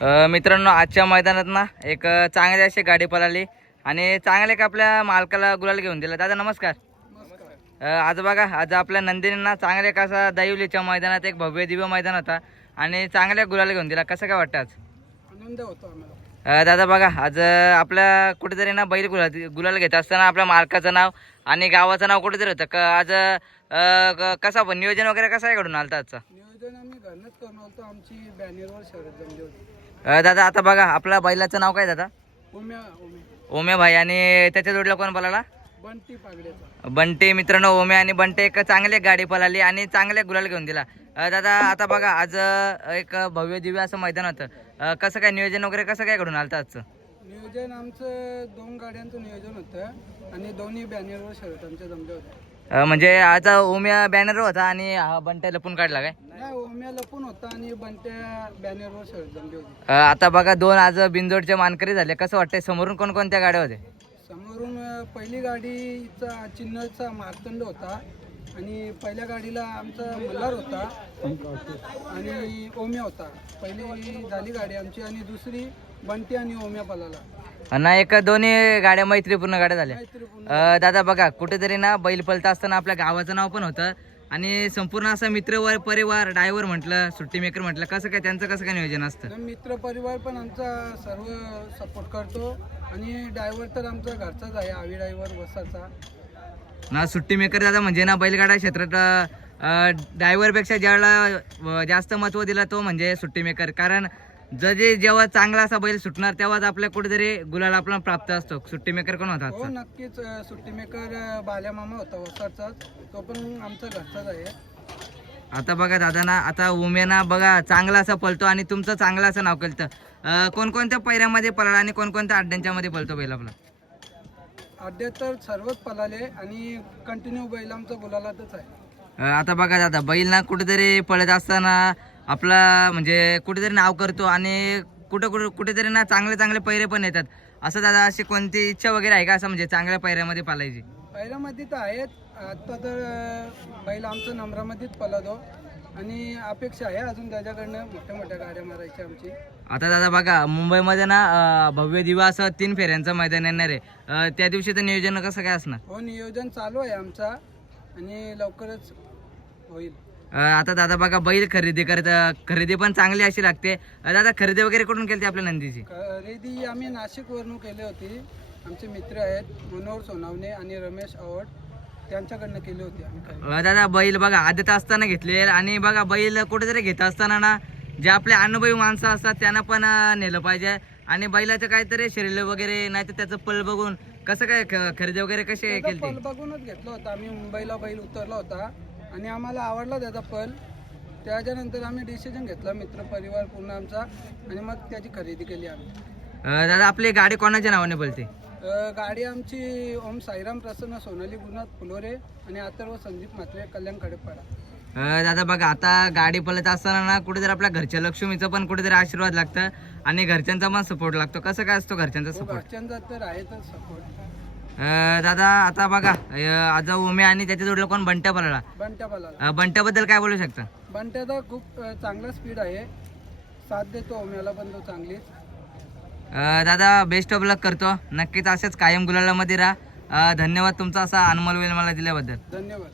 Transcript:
मित्रांनो, आजच्या मैदानात ना एक चांगली अशी गाडी पळाली आणि चांगले का आपल्या मालकाला गुलाल घेऊन दिला. दादा नमस्कार. आज बघा, आज आपल्या नंदिनींना चांगले कसा दैवलीच्या मैदानात एक भव्य दिव्य मैदान होता आणि चांगल्या गुलाल घेऊन दिला. कसं काय वाटतं आज? आनंद होतो आम्हाला. दादा बघा, आज आपल्या कुठेतरी ना बैल गुलाल घेत असताना आपल्या मालकाचं नाव आणि गावाचं नाव कुठेतरी होतं का? आज कसा पण नियोजन वगैरे कसं आहे घडून आलं आजचं? नियोजन आम्ही घरनंच करून होतो. आमची बॅनरवर शर्यत जमली होती. दादा आता बघा, आपल्या बैलाचं नाव काय दादा? ओम्या ओम्या भाई. आणि त्याच्या जोडीला कोण पळाला? बंटी पागड्याचा. बंटे. मित्रांनो, ओम्या आणि बंटे एक चांगली गाडी पळाली आणि चांगले गुलाल घेऊन दिला. दादा आता बघा, आज एक भव्य दिव्य असं मैदान होतं. कसं काय नियोजन वगैरे कसं काय घडून आलं आजचं? नियोजन आमचं 2 गाड्यांचं नियोजन होतं आणि दोन्ही बॅनरवर शर्यत आमच्या जमल्या होत्या. म्हणजे आज ओम्या बॅनर होता आणि हा बंट्या लपून काढला काय? नाही, ओम्या लपून होता आणि बंट्या बॅनरवर शर्यत जमली होती. आता बघा, 2 आज बिनजोडचे मानकरी झाले. कसं वाटतंय? समोरून कोणकोणत्या गाड्या होत्या? समोरून पहिली गाडीचा चिन्हचा मार्तंड होता आणि पहिल्या गाडीला आमचा मल्हार होता आणि ओम्या होता. पहिली झाली गाडी आमची आणि दुसरी बंटी आणि ओम्या पळाला. ना एक दोन्ही गाड्या मैत्रीपूर्ण गाड्या झाल्या. मैत्रीपूर्ण. दादा बघा, कुठेतरी ना बैल पळता असताना आपल्या गावाचं नाव पण होतं आणि संपूर्ण असं मित्र परिवार, ड्रायव्हर म्हटलं, सुट्टी मेकर म्हटलं, कसं काय त्यांचं कसं काय नियोजन असतं? मित्र परिवार पण आमचा सर्व सपोर्ट करतो आणि ड्रायव्हर तर आमचा घरचाच आहे. आवी ड्रायव्हर वसाचा ना. सुट्टी मेकर दादा म्हणजे ना बैलगाडा क्षेत्रात ड्रायव्हरपेक्षा ज्याला जास्त महत्त्व दिला तो म्हणजे सुट्टी मेकर. कारण जेव्हा चांगला असा बैल सुटणार तेव्हाच आपल्या कुठेतरी गुलाल आपल्याला प्राप्त असतो. सुट्टी मेकर कोण होता? हो नक्कीच. सुट्टी मेकर बाल्या मामा होता वसाचाच. तो पण आमचा घरचाच आहे. आता बघा दादा ना, आता उमेना बघा चांगला असा पळतो आणि तुमचं चांगलं असं नाव केलं. कोणकोणत्या पैऱ्यामध्ये पळला आणि कोणकोणत्या अड्ड्यांच्या मध्ये पळतो बैल आपला? अड्ड्यात तर सर्वच पळाले आणि कंटिन्यू बैल आमचा गुलालातच आहे. आता बघा दादा, बैल ना कुठेतरी पळत असताना आपला म्हणजे कुठेतरी नाव करतो आणि कुठेतरी ना चांगले पैरे पण येतात. असं दादा अशी कोणती इच्छा वगैरे आहे का असं म्हणजे चांगल्या पैऱ्यामध्ये पालायची? पैऱ्यामध्ये तर आहेत. आता तर बैल आमचं नंबरामध्येच पळतो आणि अपेक्षा आहे अजून त्याच्याकडनं मोठ्या गाड्या मारायच्या आमची. आता दादा बघा, मुंबईमध्ये ना भव्य दिवा असं 3 फेऱ्यांचं मैदान येणार आहे. त्या दिवशीचं नियोजन कसं काय असणार? हो, नियोजन चालू आहे आमचा आणि लवकरच होईल. आता दादा बघा, बैल खरेदी पण चांगली अशी लागते. दादा खरेदी वगैरे कुठून केली आपल्या नंदीची? खरेदी आम्ही नाशिकवरून केली होती. आमचे मित्र आहेत मनोहर सोनावणे आणि रमेश आवड, त्यांच्याकडनं केली होती आम्ही. दादा बैल बघा आदत असताना घेतले आणि बघा बैल कुठेतरी घेत असताना ना जे आपले अनुभवी माणसं असतात त्यांना पण नेलं पाहिजे आणि बैलाचं काहीतरी शरीर वगैरे नाही तर त्याचं पल बघून कसं काय खरेदी वगैरे कशी केली? पल बघूनच घेतलं होतं आम्ही. मुंबईला बैल उतरला होता आणि आम्हाला आवडला त्याचा पल. त्याच्यानंतर आम्ही डिसिजन घेतला मित्र परिवार पूर्ण आमचा आणि मग त्याची खरेदी केली आम्ही. दादा आपली गाडी कोणाच्या नावाने बोलते? गाडी आमची ओम साईराम प्रसन्न सोनाली गुरुनाथ फुलोरे आणि अथर्व संदीप म्हात्रे कल्याण खडेपाडा. दादा बघा, आता गाडी पळत असताना ना कुठेतरी आपल्या घरच्या लक्ष्मीचा पण कुठेतरी आशीर्वाद लागतं आणि घरच्यांचा पण सपोर्ट लागतो. कसं काय असतो घरच्यांचा सपोर्ट? घरच्यांचा तर आहेच सपोर्ट. दादा आता बघा, आज उमे आणि त्याच्या जोडीला कोण बंट्या पळाला. बंट्याबद्दल काय बोलू शकता? बंट्याचा खूप चांगला स्पीड आहे. साथ देतो ओम्याला पण तो चांगलीच. दादा बेस्ट ऑफ लक करतो. नक्कीच असेच कायम गुलालामध्ये राहा. धन्यवाद तुमचा असा अनमोल वेळ मला दिल्याबद्दल. धन्यवाद.